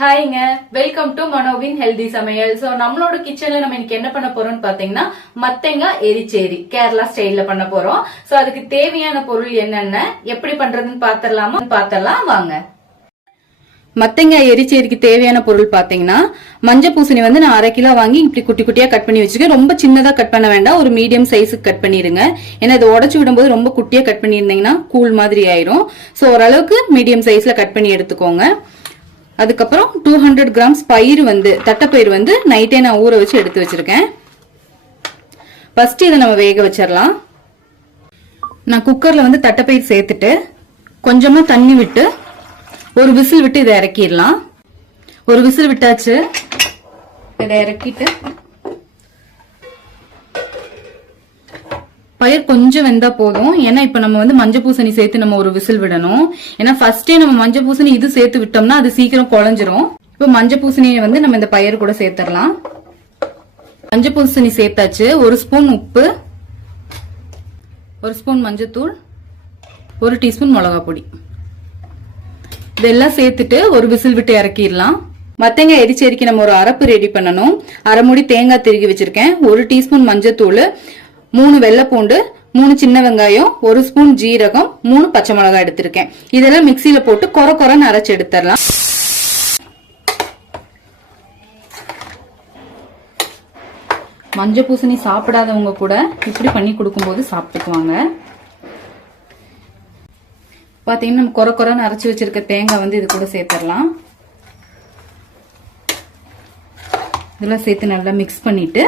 ஹாய்ங்க, welcome to மனோவின் healthy சமையல். So நம்மளோட கிச்சன்ல நம்ம இன்னைக்கு என்ன பண்ண போறோம்னு பாத்தீங்கன்னா மத்தங்காய் எரிச்சேரி கேரளா ஸ்டைல்ல பண்ண போறோம். சோ அதுக்கு தேவையான பொருள் என்னென்ன, எப்படி பண்றதுன்னு பாத்திரலாம் வாங்க. மத்தங்காய் எரிச்சேரிக்கு தேவையான பொருள் பாத்தீங்கன்னா மஞ்சள் பூசணி வந்து நான் 1/2 கிலோ வாங்கி இப்படி குட்டி குட்டியா கட் பண்ணி வச்சுக்கேன். ரொம்ப சின்னதா கட் பண்ண வேண்டாம், ஒரு மீடியம் சைஸுக்கு கட் பண்ணிருங்க. ஏன்னா இதை உடச்சு விடும்போது ரொம்ப குட்டியா கட் பண்ணிருந்தீங்கன்னா கூழ் மாதிரி ஆயிரும். சோ ஓரளவுக்கு மீடியம் சைஸ்ல கட் பண்ணி எடுத்துக்கோங்க. அதுக்கப்புறம் 200 கிராம்ஸ் பயிர் வந்து தட்டைப்பயிர் வந்து நைட்டே நான் ஊற வச்சு எடுத்து வச்சிருக்கேன். ஃபர்ஸ்ட் இதை நம்ம வேக வச்சிடலாம். நான் குக்கர்ல வந்து தட்டைப்பயிர் சேர்த்துட்டு கொஞ்சமா தண்ணி விட்டு ஒரு விசில் விட்டு இதை இறக்கிடலாம். ஒரு விசில் விட்டாச்சு. இதை இறக்கிட்டு பயிர் கொஞ்சம் வெந்தா போதும். ஏன்னா இப்ப நம்ம வந்து மஞ்சள் பூசணி சேர்த்து நம்ம ஒரு விசில் விடணும். ஏன்னா ஃபர்ஸ்டே நம்ம மஞ்சள் பூசணி இது சேர்த்து விட்டோம்னா அது சீக்கிரம் குழஞ்சிரும். இப்ப மஞ்சள் பூசணியை வந்து நம்ம இந்த பயிர் கூட சேர்த்துடலாம். மஞ்சள் பூசணி சேர்த்தாச்சு. 1 ஸ்பூன் உப்பு, 1 ஸ்பூன் மஞ்சத்தூள், 1 டீஸ்பூன் மிளகா பொடி, இதெல்லாம் சேர்த்துட்டு ஒரு விசில் விட்டு இறக்கிடலாம். மத்தங்காய் எரிச்சேரிக்கு நம்ம ஒரு அரப்பு ரெடி பண்ணணும். 1/2 மூடி தேங்காய் திருகி வச்சிருக்கேன், 1 டீஸ்பூன் மஞ்சத்தூள், 3 வெள்ளைப்பூண்டு, 3 சின்ன வெங்காயம், 1 ஸ்பூன் ஜீரகம், 3 பச்சை மிளகாய் எடுத்திருக்கேன். இதெல்லாம் மிக்சியில போட்டு கொரன்னு அரைச்சு எடுத்துடலாம். மஞ்சள் பூசணி சாப்பிடாதவங்க கூட இப்படி பண்ணி கொடுக்கும்போது சாப்பிட்டுக்குவாங்க. பாத்தீங்கன்னா நம்ம கொரன்னு அரைச்சு வச்சிருக்க தேங்காய் வந்து இது கூட சேர்த்துடலாம். இதெல்லாம் சேர்த்து நல்லா மிக்ஸ் பண்ணிட்டு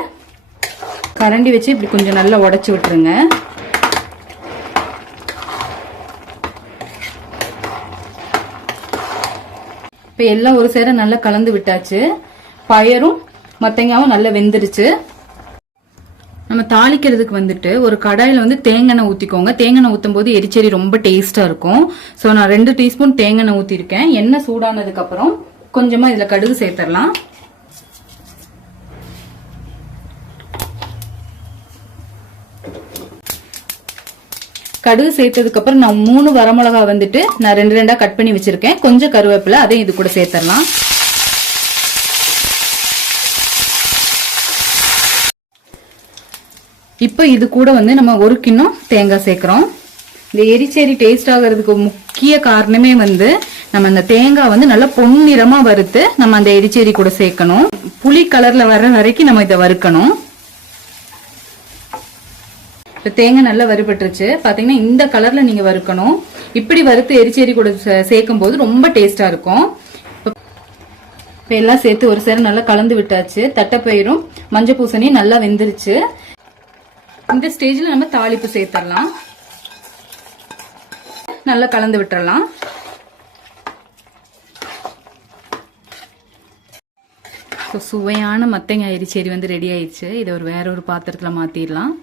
கரண்டி வச்சு இப்படி கொஞ்சம் நல்லா உடைச்சு விட்டுருங்க. இப்ப எல்லாம் ஒரு சேர நல்லா கலந்து விட்டாச்சு. பயரும் மத்தங்காயும் நல்லா வெந்துருச்சு. நம்ம தாளிக்கிறதுக்கு வந்துட்டு ஒரு கடாயில வந்து தேங்காய் ஊத்திக்கோங்க. தேங்காய் ஊத்தும் போது எரிச்சேரி ரொம்ப டேஸ்டா இருக்கும். சோ நான் 2 டீஸ்பூன் தேங்காய் ஊத்திருக்கேன். எண்ணெய் சூடானதுக்கு அப்புறம் கொஞ்சமா இதுல கடுகு சேர்த்துடலாம். கடுகு சேர்த்ததுக்கு அப்புறம் நான் 3 வரமிளகா வந்துட்டு நான் 2 கட் பண்ணி வச்சிருக்கேன். கொஞ்சம் கருவேப்பிலை அதையும் இது கூட சேர்த்துடலாம். இப்ப இது கூட வந்து நம்ம 1 கிண்ணம் தேங்காய் சேர்க்கிறோம். இந்த எரிச்சேரி டேஸ்ட் ஆகிறதுக்கு முக்கிய காரணமே வந்து நம்ம அந்த தேங்காய் வந்து நல்லா பொன்னிறமா வறுத்து நம்ம அந்த எரிச்சேரி கூட சேர்க்கணும். புளி கலர்ல வர்ற வரைக்கும் நம்ம இதை வறுக்கணும். இப்ப தேங்காய் நல்லா வறுபட்டுருச்சு. பாத்தீங்கன்னா இந்த கலர்ல நீங்க வறுக்கணும். இப்படி வறுத்து எரிச்சேரி கூட சேர்க்கும் போது ரொம்ப டேஸ்டா இருக்கும். இப்ப எல்லாம் சேர்த்து ஒரு சேர நல்லா கலந்து விட்டாச்சு. தட்டைப்பயிரும் மஞ்சள் பூசணியும் நல்லா வெந்துருச்சு. இந்த ஸ்டேஜ்ல நம்ம தாளிப்பு சேர்த்துடலாம். நல்லா கலந்து விட்டுறலாம். சுவையான மத்தங்காய் எரிச்சேரி வந்து ரெடி ஆயிடுச்சு. இதை வேற ஒரு பாத்திரத்துல மாத்திடலாம்.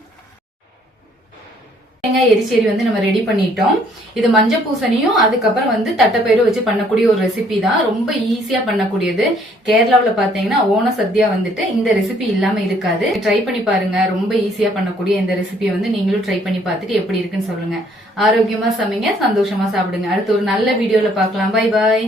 தேங்காய் எரிச்சேரி வந்து நம்ம ரெடி பண்ணிட்டோம். இது மஞ்சள் பூசணியும் அதுக்கப்புறம் வந்து தட்டைப்பயிரும் வச்சு பண்ணக்கூடிய ஒரு ரெசிபி தான். ரொம்ப ஈஸியா பண்ணக்கூடியது. கேரளாவுல பாத்தீங்கன்னா ஓண சத்யா வந்துட்டு இந்த ரெசிபி இல்லாம இருக்காது. ட்ரை பண்ணி பாருங்க. ரொம்ப ஈஸியா பண்ணக்கூடிய இந்த ரெசிபியை வந்து நீங்களும் ட்ரை பண்ணி பார்த்துட்டு எப்படி இருக்குன்னு சொல்லுங்க. ஆரோக்கியமா சமைங்க, சந்தோஷமா சாப்பிடுங்க. அடுத்து ஒரு நல்ல வீடியோல பார்க்கலாம். Bye bye.